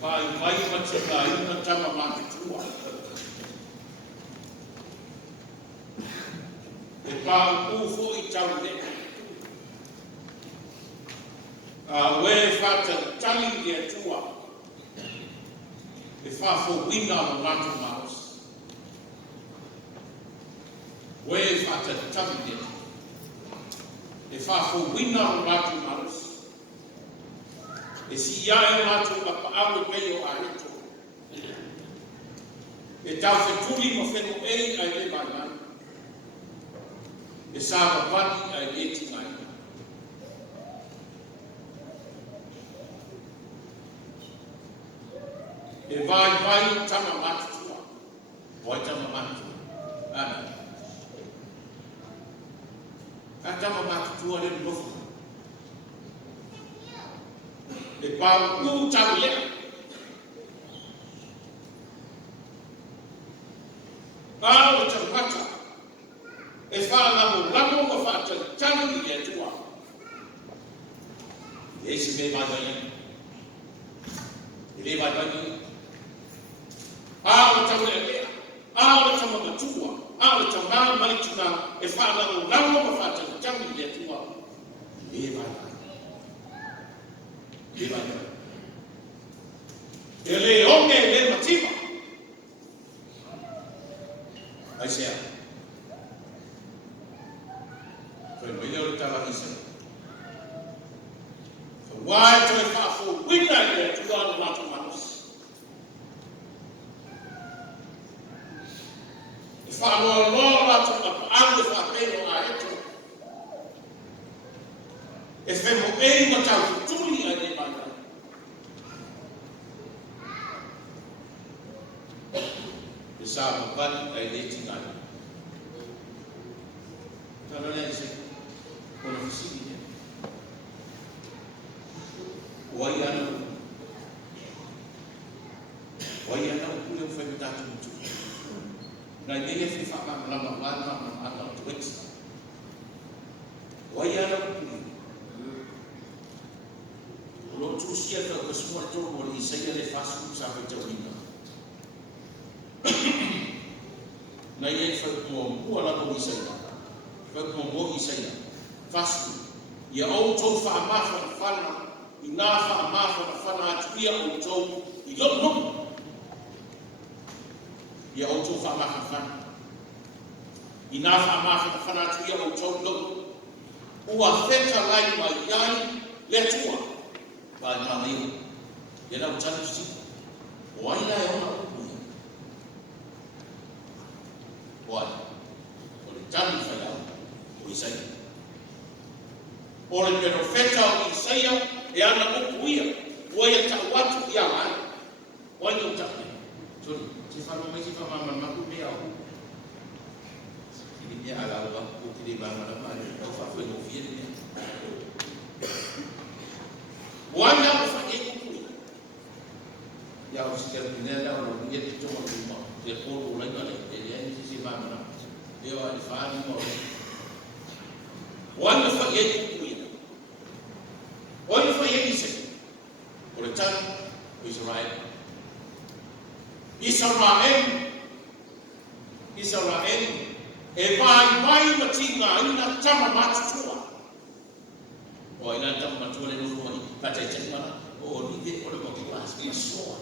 pai mai matua ina tama matua. E pa ufo I tau le. We fata tali dia tua. E fa fo wina no matu maus. We fata tali dia. E fa fo wina no matu maus. E si ia e matu pa awe peio a reto. E tau fetuli mo feno ei ai le banana. E sāwa pati ai eti mai. E vai tama matutua. Vai tama matutua. Ana. Ka tama matutua le nofu. E pau ku tau lea. Pau e tau mata. E whānamo lamo ka whātau I atua. E isi me mai mai. E le mai mai. Āo tau lea lea. Āo tau mamatua. Āo tau ngā mai tuna. E whānamo lamo ka whātau I atua. Le mai mai. Le mai mai. E le onge le matima. Ai sea. Foi melhor estava isso. Why do I have for winner to God not manos? If I know Lord to ande fa pelo a eto. If I mo ei mo tau tuli a de banda. Isa ban ai de tinga. Kalau ni saya Ono fisiki waiana ukule ufai tatu mtu na ile fifa kama lama ana twix waiana ukule lo tusia ka semua tu boleh saya le fasu sampai jawina na ile fa mo la boleh saya fa mo saya fastu ia auto fa mafa fana inafa mafa fana tia auto I lono ia auto fa mafa fana inafa mafa fana tia auto lo ua feta lai mai yai le tua ba mami ia na utani sti o ai lai ona o le tani fa ya o isai o le profeta o Isaia e ana ukuia o ia ta watu ia mai o ia ta tuli se fa mai se fa mama ku me au ini dia ala ba ku ti ba mama mai o fa foi no fie ni o anda o fa e ku ya o se ter nela o ia ti to mo te po o la ngale e ia ni se mama eu ali fa ni mo o anda fa e ku Olha foi ele disse, portanto, Israel, e vai matinga ina tama matua, o ina tama matua le no foi, kata ite mana, o ni de o le motivas que soa,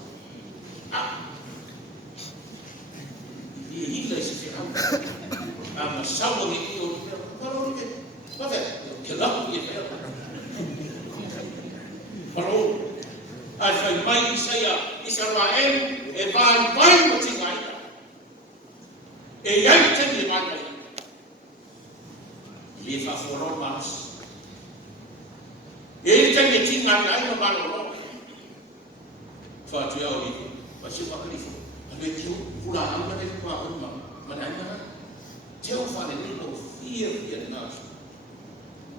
e ele se ferrou, a salvo ni o não ni, vai ver, que lá que é Parou, as vai Isaia, Israel, e vai mo tingai. E ia tende mai. Ele fa foro mas. Ele tende tingai ai no malo. Fa tu ya ori, pa si fa kali fo. Ame tiu fula ai ma de pa ko ma. Manana. Teu fa de no fear na.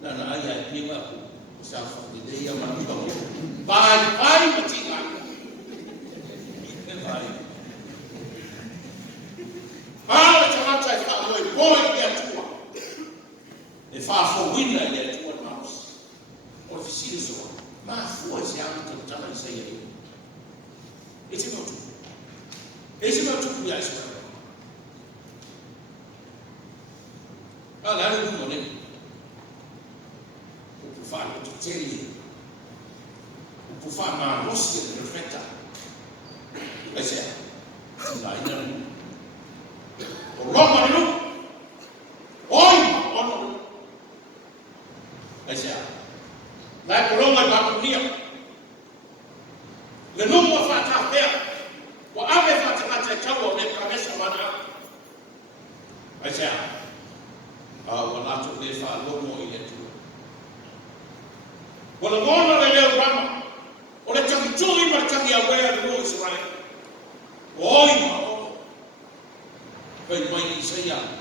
Na ai ai wa ko. Safa de dia mana vai matinga vai chamata fa boy dia tua e fa fo winda dia tua mas oficina só mas foi se amo tentando isso aí tu ya isa. Ala ni mo ne. Ku fa tu teri. Ku fa ma rosi perfetta. Asia. La ina. Roma no. Oi, ono. Asia. La Roma ba ku nia. Le nombre fa ta fer. Wa ave fa ta tawo ne kamesa wana. Asia. Wala tu le fa lomo ile tu. Wala mono le leo rama. Ole tangi tui ma tangi aware no Israel. Oi ma. Pai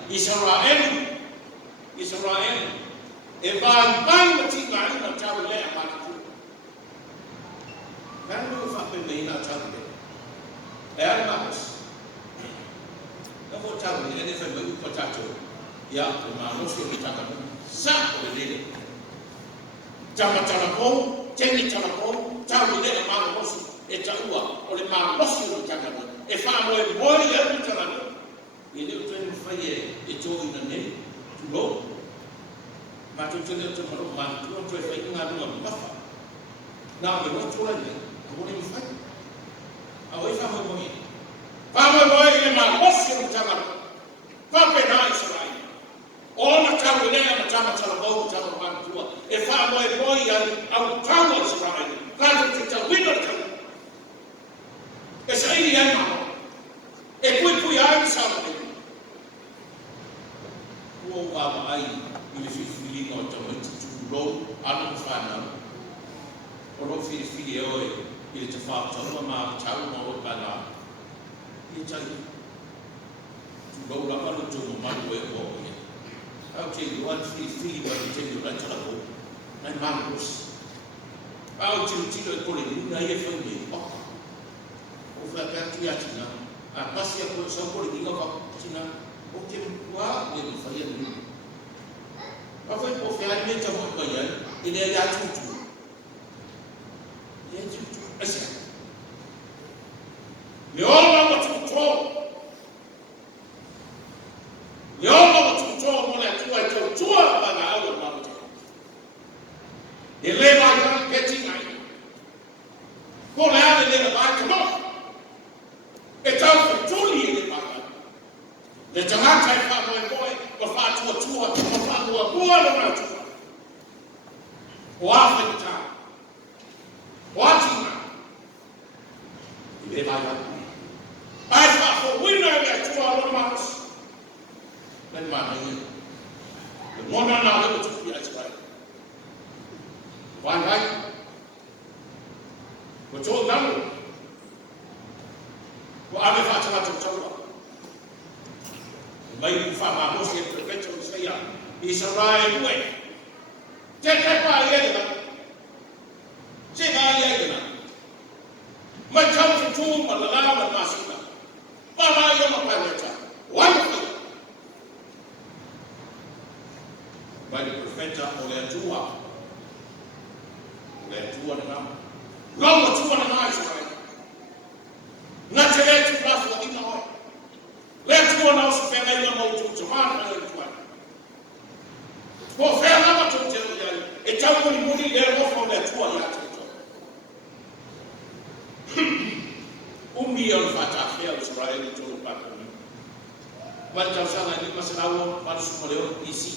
Israel. E vai mati ngai na tawo le ama tu. Nando fa pe me na tawo le. E ai mas. Na vo tawo le ne fa me ko tato. Ya, ma no se kita kan. Sa ko le. Jama ko, teni ko, tawo le ma no se e taua, o le ma no se o taka. E fa mo e moi e o taka. Ele o tenu faie e to ina ne. Tulo. Ma to tenu to maro ma to to fai nga no ma fa. Na me no to le. Ko ni fa. A oi fa mo moi. Fa mo moi e ma no se o taka. Fa pe na Israel. Ona tawo le na tama talabo tawo ma tua. E fa mo e moi au tawo Israel. Ka to te wino tawo. E sai ni ai ma. E pui ai sa mo. O wa ai ile fili no to tu ro anu fana o ro fili oi ile te fa to ma chau mo ba na i chai tu ro la pa to mo ma we o ye okay you want fili wa te you la chala ko na maros au ti ko le ni na ye fa me o fa ka tu ya tina a pasi ko so ko le ni ko tina o que wa ele faria no mas foi por ferramenta muito banhando ele é tudo assim leoma tudo mole tua tua para a água para você ele vai dar getting aí por lá ele vai tomar então tudo ele vai le tamata e fa mo boy ko fa tua ko fa tua boa lo na tua o afrika o atina ile vai vai fa fo winner le tua lo mas ben ma ni le mona na le tu ya tsai vai ko to nalo ko ave fa tsama Mai fa ma mo se perfetto sia Israel we te pa ye na se ga ye na ma chau tu ma la ma ma sina pa ma yo ma pa ta wa vai de perfetta o le tua na lo tua na Israel na te le tu la fo ina ho let's go now to fella ina mo to ma na le tua ko fella ma to te ya e ta ko ni muni le mo fo le tua ya te umbi on fata fe Israel to pa ko man ta sana ni masalawo pa su mo le isi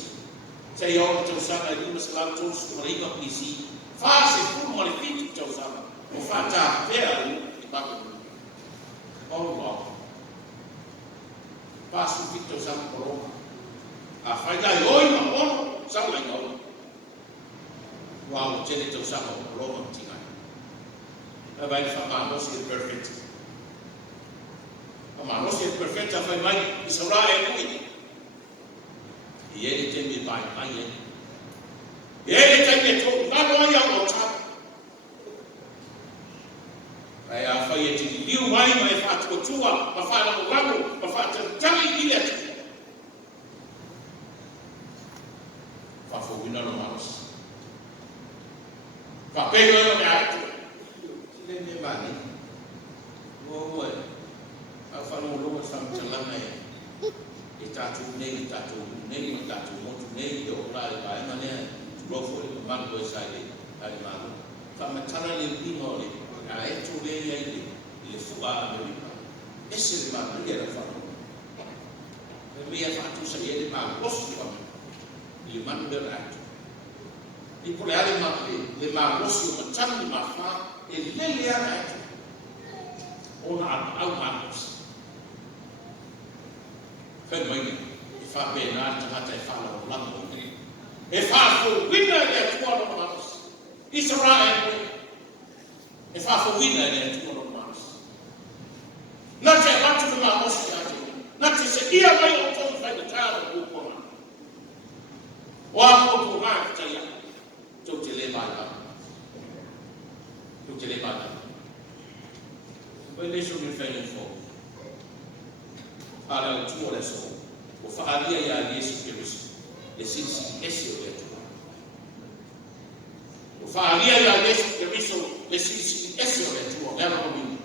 se yo to sana ni masalawo to su mo le isi fa se fu mo le fit to sana o fata fe pa ko Allah passo Victor Sam Corona a fai dai oi ma on sa la no wow c'è Victor Sam Corona tina e vai fa ma non si è perfetto ma non si è perfetta fai mai Israele lui ieri te mi vai mai ieri te mi to na no ya o ta ai a fai ti liu mai mai fa tua ma fa la rago ma fa tali ile fa fo wina no manos fa pego no me alto le mani wo Afano lo sa mchalana ya. Itatu nei matatu motu nei do ra ba ina ne lo fo le man go sa le ai ma. Fa matala le pino le a eto le ya le fuba Amerika. Esse ma le era fa. Le mia fatto sa le ma posto fa. Le man de ra. Di pole ale ma le ma posto ma tanto ma fa e le era. Ona au ma Fen mai e fa bena tata e fa la lamo ni e fa fo winna e tua no mas Israel e fa fo winna e tua no mas na te watu ma os ya na te se ia mai o to fa de tara ko ko wa ko ko ma ta ya to te le ba when they should be failing for para o tuo leso o faalia ya Yesu Kristo le sisi esse o leto o faalia ya Yesu Kristo le sisi esse o leto leva comigo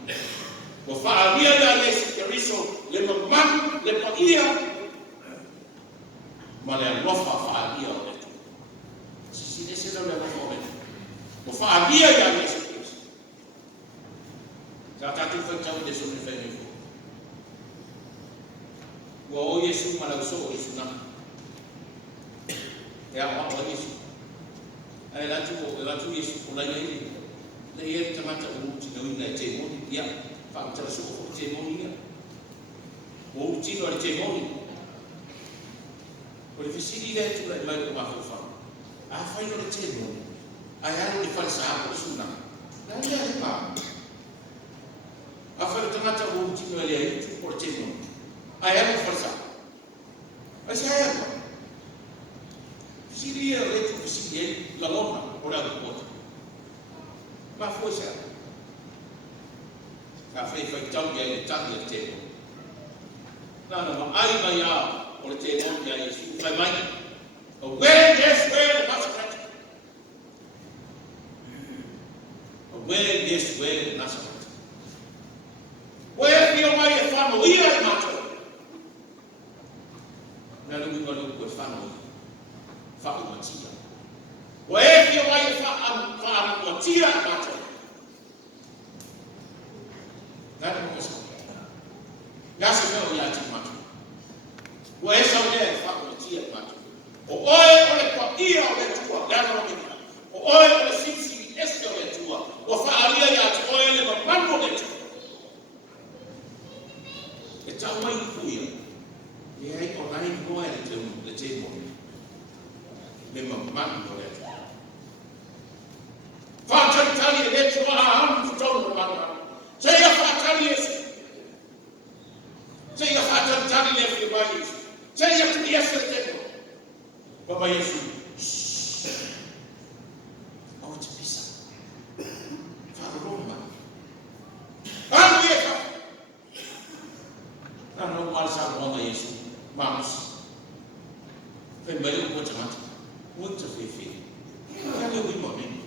o faalia ya Yesu Kristo le mamãe le paia ma le lofa faalia o leto sisi esse o leva comigo o faalia ya Yesu Kristo já tá tudo feito de sobrevivência o Yesu malauso Yesu na ya wa Yesu ai la tu Yesu ko la yai le ye tamata o ti no ina te mo ya fa ta so ko te mo ni o ti no te mo ni o le fisili le tu la mai ko ma fa a fa no te mo ai ha no fa sa ko su na na ya pa a fa tamata o ti no le ai tu ko te mo Ayah berfasa. Saya apa? Dia itu presiden laloma orang buat. Maaf saya. Kafe fajam dia cakap dia cakap. Nana ai maya oleh cakap dia itu. Saya main. Where yes where Nazareth. Where yes where Nazareth. Where dia mai family matter. Lalu kita buat fano, fano macia. Wah, dia wajib fano macia macam. Nanti macam. Nasi kau yang macam. Wah, sampai fano macia macam. Oleh kau ia oleh tua, dan orang kita. Oleh sisi es oleh tua. Wah, fahalia yang oleh memang oleh tua. Kita awal itu. E aí orai no é le temo me mamma no le fa tantali le temo a am to no mamma sei a fa tantali sei a fa tantali le fi bai sei a tu yes le temo baba Yesu au te pisa fa roma aleluia não mal sa baba Yesu Vamos. Vem bem o que chamamos. Muito feio. Cadê o imóvel?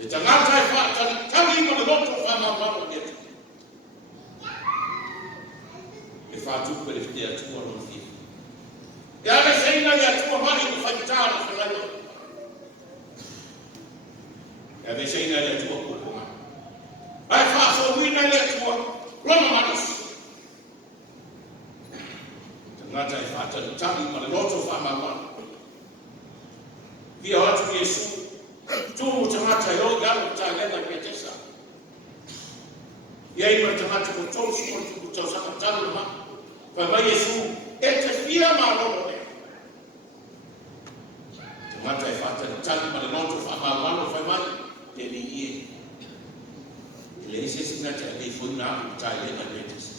E já não sai fora. Cadê o imóvel? Não estou falando mal do que. E faz tudo para ele ter a tua não filho. E a vez ainda a tua mãe não faz nada para ele. E a vez ainda a tua pouco mais. Vai fazer o ainda a tua. Roma mais. Nata e fata tabi ma loto fa mama via watu Yesu tu tamata yo galo tagenda petesa yai ma tamata ko tosu ko tosa tabi ma fa Yesu ete via ma loto ne tamata e fata tabi ma loto fa mama fa ma deli ie le ese sinata e foi na tagenda petesa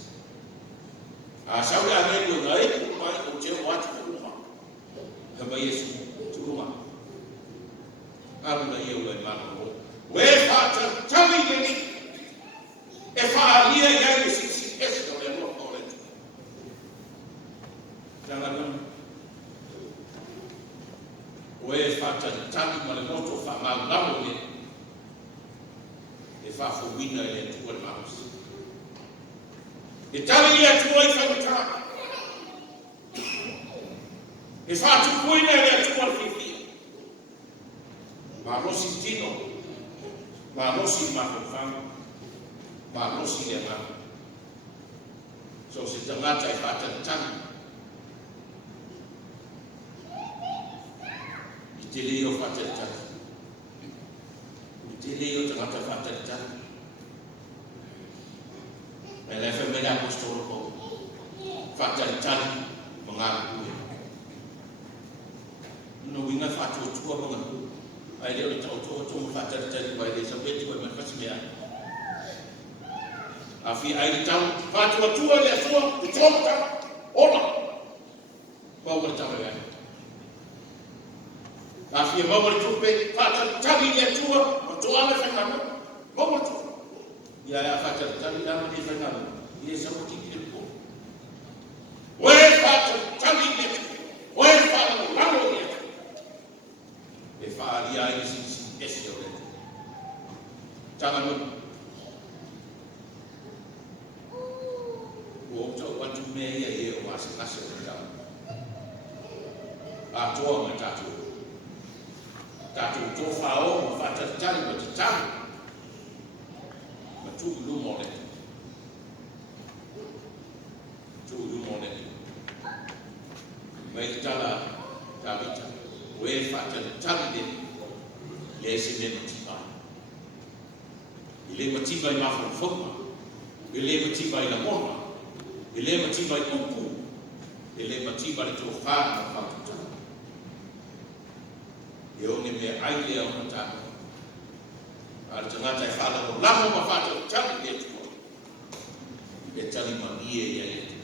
Saudi Arabia ngai mai o te watu kuma. Haba Yesu tuma. Aruna ye we mano. We fata tabi ni. E fa alia ya sisi esto le no ole. Jangan. We fata tabi ma le moto fa ma ngamo ni. E fa fu wina le tu le maus. E tali ia tua I whanuta. E whātu kuina ia tua whiwhi. Ma rosi tino. Ma rosi mawhawhanga. Ma rosi le ngā. So se tangata I whātanatanga. I te leo whātanatanga. I te leo tangata whātanatanga. E le whamea apostolo ko. Whātanatanga. Mga kue. No winga whātua tua mga kue. Ai leo le tau toa toa whātanatanga. Wai le sa weti wai mawhasi mea. Afi ai le tau whātua tua le asua. Te tōmata. Ola. Maua le tau e ai. Afi e maua le tupe. Whātanatanga le atua. Ma toa le whangama. Maua le tupe. Ia e a whātanatanga nama le whangama. Ia e sa motiki le po. Oe whātanatanga le atua. Oe whātanatanga le atua. E whaari ai si esi o le. Tanga nuna. O tau atu mea ia e o asa kase o le tau. A toa ma tātou. Tātou tō whao ma whātanatanga ma te tanga. Ma tūku lumo le. Tūku lumo le. Mai tala ka vita. Oe whātanatanga le. Le se me matipa. I le matipa I mawhau whakma. I le matipa I la mona. I le matipa I upu. I le matipa I tō whāna whātanatanga. E o ne mea ai lea o na tāna. Ara tangata e whāna o lamo ma whātanatanga le tua. E tali ma ie ia e te.